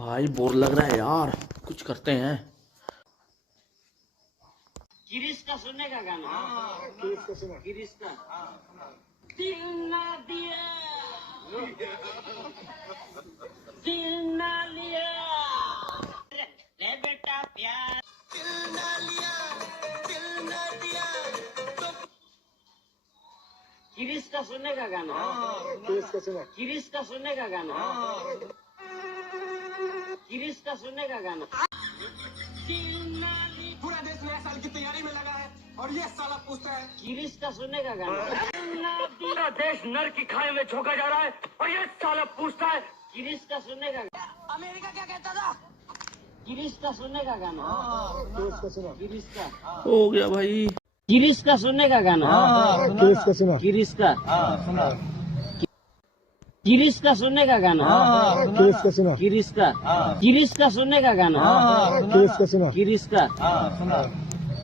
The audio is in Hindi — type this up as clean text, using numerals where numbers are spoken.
भाई बोर लग रहा है यार, कुछ करते हैं। गिरीश का सुनने का गाना। गिरीश का सुना। गिरीश का दिल ना दिया, दिल ना लिया रे बेटा प्यार, दिल ना लिया, दिल ना दिया तो। गिरीश का सुनने का गाना। गिरीश का सुना। गिरीश का सुनने का गाना। गिरीश का सुनने का गाना। पूरा देश नए साल की तैयारी में लगा है और ये साला पूछता है गिरीश का सुनने का गाना। पूरा देश नर की खाई में झोंका जा रहा है और ये साला पूछता है गिरीश का सुनने का गाना। अमेरिका क्या कहता था। गिरीश का सुनने का गाना। गिरीश का सुना। गिरीश का हो गया भाई। गिरीश का सुनने का गाना। गिरीश का सुना। गिरीश का गिरीश का सुनने का गाना। गिरीश का सुना। गिरीश का गिरीश का सुनने का गाना। गिरीश का सुना। गिरीश का